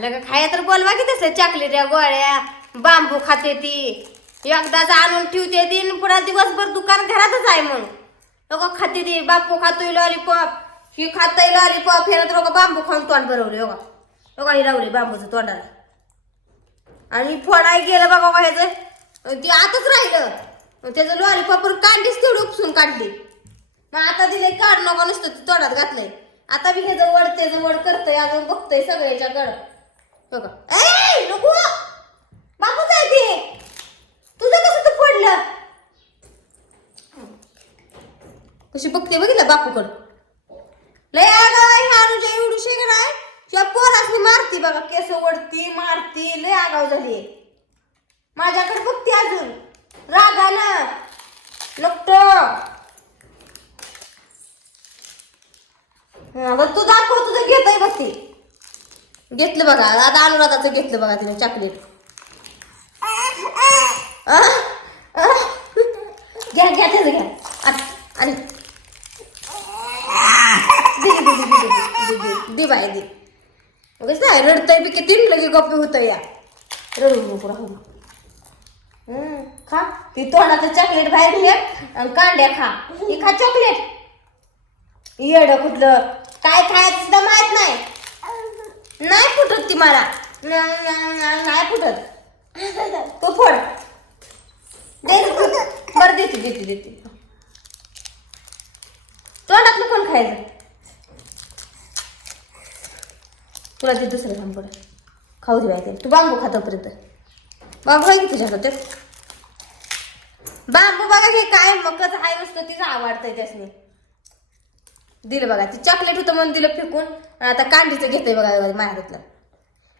आलं का खाया तर बोलवा की तसलं चॉकलेट्या गोळ्या बांबू खाते ती एकदाच आणून ठेवते ती पुन्हा दिवसभर दुकान घरातच आहे मग लोक खाते ती बापू खातोय लॉलीपॉप ही खातोय लॉलीपॉप हे तर लोक बांबू खाऊन तोंड भरवले हो का ही लावली बांबूचं तोंडाला आणि फोडाय गेलं बघा ह्याचं ती आताच राहिलं त्याचं लॉलीपॉपवर कांडीच तेवढी उपसून काढली मग आता दिले काढ नको नुसतं ती तोंडात घातलंय आता बी ह्याचं वड त्याचं वड करतय अजून बघतय सगळ्याच्या गड बघा ए नको बापूच आहे ते तुझं कसं तू फोडलं कशी बघते बघितलं बापूकड लय आगाव आहे ह्या अनुजा एवढी शेग नाही किंवा पोरासनी मारती बघा केस ओढती मारती लय आगाव झाली माझ्याकडे बघते अजून रागानं नको तू दाखव तुझं घेतय बघ ती घेतलं बघा आता अनुराधाचं घेतलं बघा तिने चॉकलेट घ्या घ्या त्याचं घ्या आणि दे बाय दे कसं रडतय बी किती लगे गप्पी होतं या रडू नको राहू खा ती तोंडाचं चॉकलेट बाहेर घे आणि कांड्या खा ही खा चॉकलेट येड कुठलं काय खायचं सुद्धा माहित नाही फुटत ती मला नाही फुटत तो फोड बरं देते तोंडातलं कोण खायचं तुला ते दुसरं काम पड खाऊ दे तू बांबू खातापर्यंत बांबू आहे की तुझ्याकडे बांबू बघा हे काय मकच आहे नसतं तिचं आवडतंय त्यासनी दिलं बघा ती चॉकलेट होतं म्हणून दिलं फेकून आता कांडीचं घेतंय बघा माझ्यातलं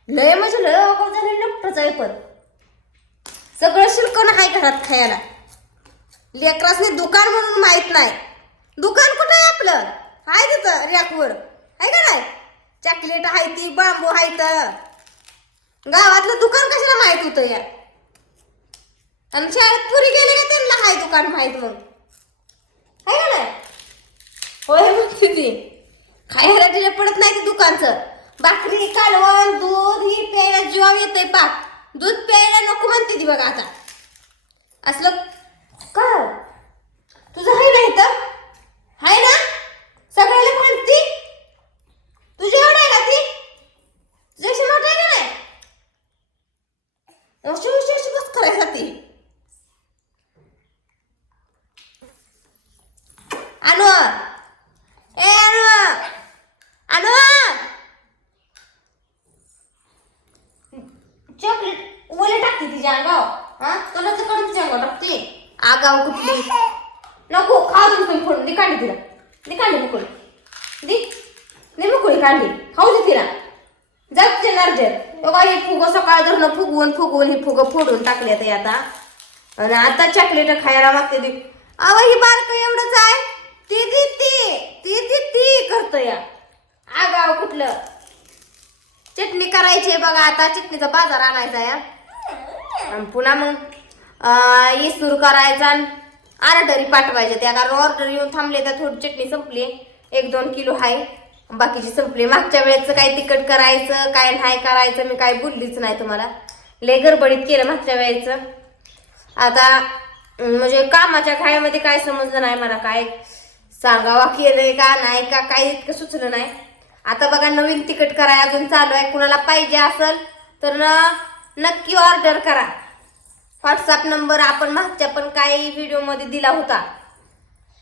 लय म्हणजे लय अगाव झालं नक्टच आहे पण सगळं शिल्कन आहे घरात खायला लेकरासने दुकान म्हणून माहित नाही दुकान कुठं आहे आपलं आहे तिथं रॅकवर आहे का नाही चॉकलेट आहे ती बांबू आहे तर गावातलं दुकान कशाला माहित होतं या आणि शाळेत पुरी गेले का त्यांना हाय दुकान माहित मग आहे का नाही होय मग किती खायला तुझ्या पडत नाही ते दुकानचं भाकरी कालवण दूध ही प्यायला जीवाव येते पाक दूध प्यायला नको म्हणते ती बघा आता असलं का तुझं आहे ना इथं आहे ना सगळ्याला म्हणती तुझी एवढं आहे का ती तुझ्याशी मोठं आहे का नाही अशी बस करायचा ती आणू ए आणू चॉकलेट ओले टाकते तिच्या अंगाव हा तोंडाचं कडून तिच्या अंगाव टाकते आगाव कुठली नको खाऊ दे तुम्ही फोडून दे काढली तिला दे काढली मुकुळी दे मुकुळी काढली खाऊ दे तिला जात ते नर्जर बघा हे फुगं सकाळ धरणं फुगवून हे फुगं फोडून टाकले आता आणि आता चॉकलेट खायला मागते ती अव ही बारक एवढंच आहे ती करतो या आगाव कुठलं चटणी करायची बघा आता चटणीचा बाजार आणायचा या आणि पुन्हा मग इसूर करायचा ऑर्डरी पाठवायच्या त्या कारण ऑर्डर येऊन थांबले तर थोडी चटणी संपली 1-2 किलो आहे बाकीची संपली मागच्या वेळेचं काय तिखट करायचं काय नाही करायचं मी काय बोललीच नाही तुम्हाला लय गडबडीत केलं मागच्या वेळेचं आता म्हणजे कामाच्या घाईमध्ये काय समजलं नाही मला काय सांगावा केलंय का नाही का काही इतकं सुचलं नाही आता बघा नवीन तिकीट कराय अजून चालू आहे कुणाला पाहिजे असेल तर नक्की ऑर्डर करा व्हॉट्सअप नंबर आपण मागच्या पण काही व्हिडिओ मध्ये दिला होता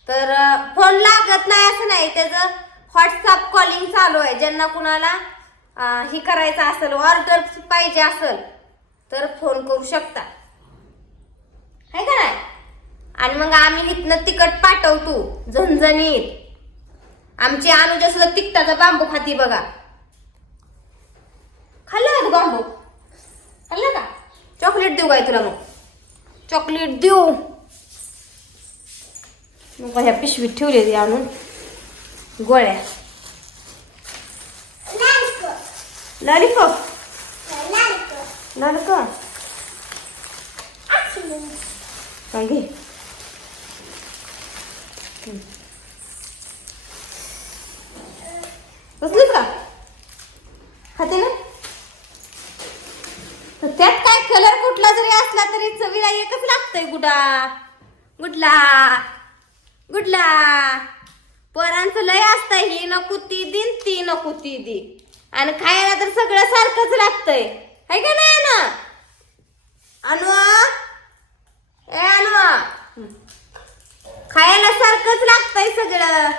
तर फोन लागत नाही असं नाही त्याचं व्हॉट्सअप कॉलिंग चालू आहे ज्यांना कुणाला ही करायचं असेल ऑर्डर पाहिजे असेल तर फोन करू शकता है का नाही आणि मग आम्ही इथनं तिकट पाठवतो झणझणीत आमची अनुजा सुद्धा तिकटाचा बांबू खाती बघा खाल्लं का बांबू खाल्लं का चॉकलेट देऊ काय तुला मग चॉकलेट देऊ मग ह्या पिशवीत ठेवले ती आणून गोळ्या लॉलीपॉप लाल का काय घे बसलीस का खाते ना काय एकच लागतंय गुडला गुडला. पोरांचं लय असतंय, ही नको ती दिन ती नको ती दी, आणि खायला तर सगळं सारखंच लागतंय, है का नाही ना अनु? ए अनु, खायला सारखंच लागतंय सगळं.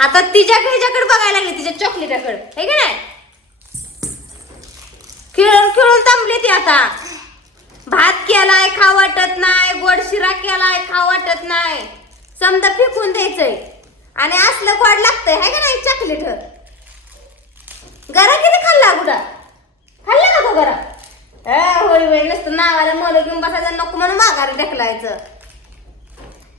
आता तिच्याकडे बघायला लागले, तिच्या चॉकलेटाकडे, है का नाही? खेळून खेळून थांबली ती आता. भात केलाय खा वाटत नाही, गोड शिरा केलाय खा वाटत नाही, समजा फेकून द्यायचंय, आणि असलं गोड लागतंय, है का नाही? चॉकलेट गरा किती खाल्ला गुडा? खाल्ला का तो गरा? होय होय, नसतं नावाला मोल घेऊन बसायचं, नको म्हणून माघारी ढकलायचं.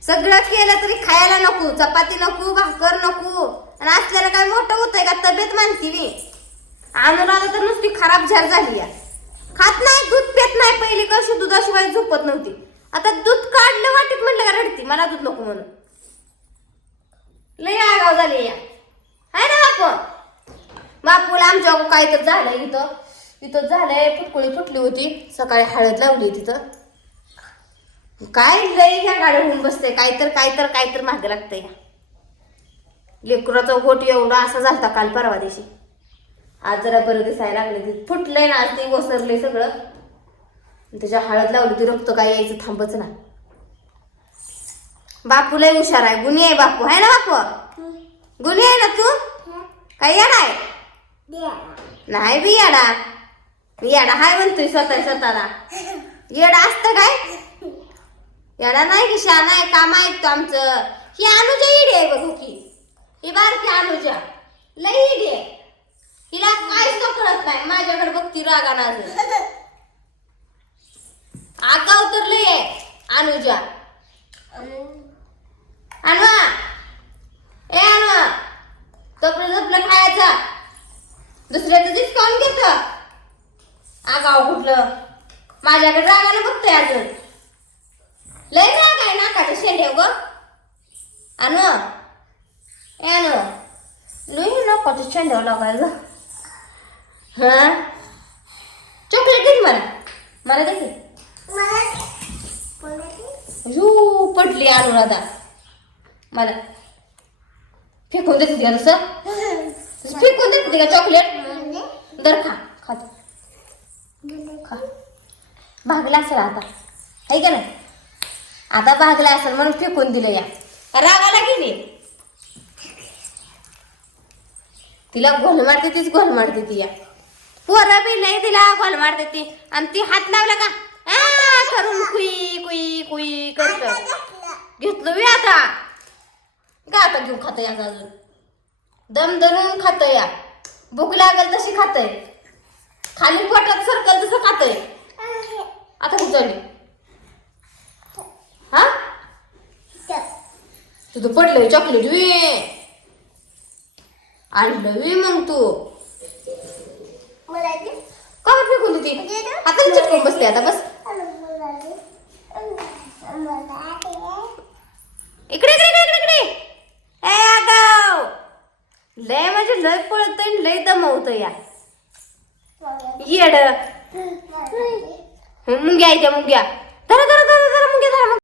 सगळं केलं तरी खायला नको, चपाती नको, भाकर नको, आणि असल्याला काय मोठं होतंय का? तब्येत मानती मी. अनुराधा तर नुसती खराब झार झाली या, खात नाही, दूध पेत नाही. पहिली कशी दुधाशिवाय झोपत नव्हती, आता दूध काढलं वाटीत म्हटलं का रडती, मला दूध नको म्हणून. लय आगाव झाली या, हाय ना बापू? बापूला आमच्या काय तर झालंय, इथं झालंय, फुटकुळी फुटली होती, सकाळी हळद लावली तिथं. काय लय ह्या गाड्या होऊन बसते, काय तर माग लागतंय. लेकराचा गोट एवढा असा झालता काल परवा दिवशी, आज जरा बरं दिसायला लागले. ती फुटलंय ना, ते ओसरलंय सगळं, त्याच्या हळद लावली, ती रक्त काय यायचं थांबच ना. बापू लय हुशार आहे, गुणी आहे बापू, आहे ना बापू? गुणी आहे ना तू? काय येडा आहे? नाही बी येडा, येडा हाय म्हणतोय स्वतःला. येडा असतं काय? येडा नाही की शाना आहे, काम ऐकतो आमचं. ही अनुजा इडी आहे बघू की, ही बारकी अनुजा लय इडी आहे, हिला काहीच तो कळत नाही. माझ्याकडे बघती रागाना, आगाव तर लय आहे अनुजा. अनवा ए अनवा, तपलं खायचा, दुसऱ्याचं डिस्काउंट घेत. आगाव कुठलं, माझ्याकडे रागानं बघतोय अजून. लय राग आहे नाकाच्या शेंड्या ग अनवा. ए अनवा, लय नाकाच्या शेंड्यावर लागायचं. हा चॉकलेट घेत मला देखील. पडली अनुराधा, मला फेकून देते का? तसं फेकून देते का चॉकलेट? दर खा, भागला असेल आता, है का नाही? आता भागला असेल म्हणून फेकून दिलं या, रागाला गेली. तिला घोल मारते, तीच घोल मारते ती या. पोरं बी नाही तिला घोल मारते ती, आणि ती हात लावला का करून कुई कुई कुई करत. घेतलं मी आता गाता घेऊन खात या, अजून दम धरून खात या. भूक लागल तशी खातय, खाली पोटात सरकल तसं खातय. आता कुठं चालली? हा तुझं पडलंय चॉकलेट वे, आणलं वे मग तू का फेकून देते? आता चिटकून बसते आता, बस इकडे इकडे इकडे इकडे. ए आगाव, लय म्हणजे लय पळतय, लय दमवत या. येड मुंग्या आहे त्या मुंग्या.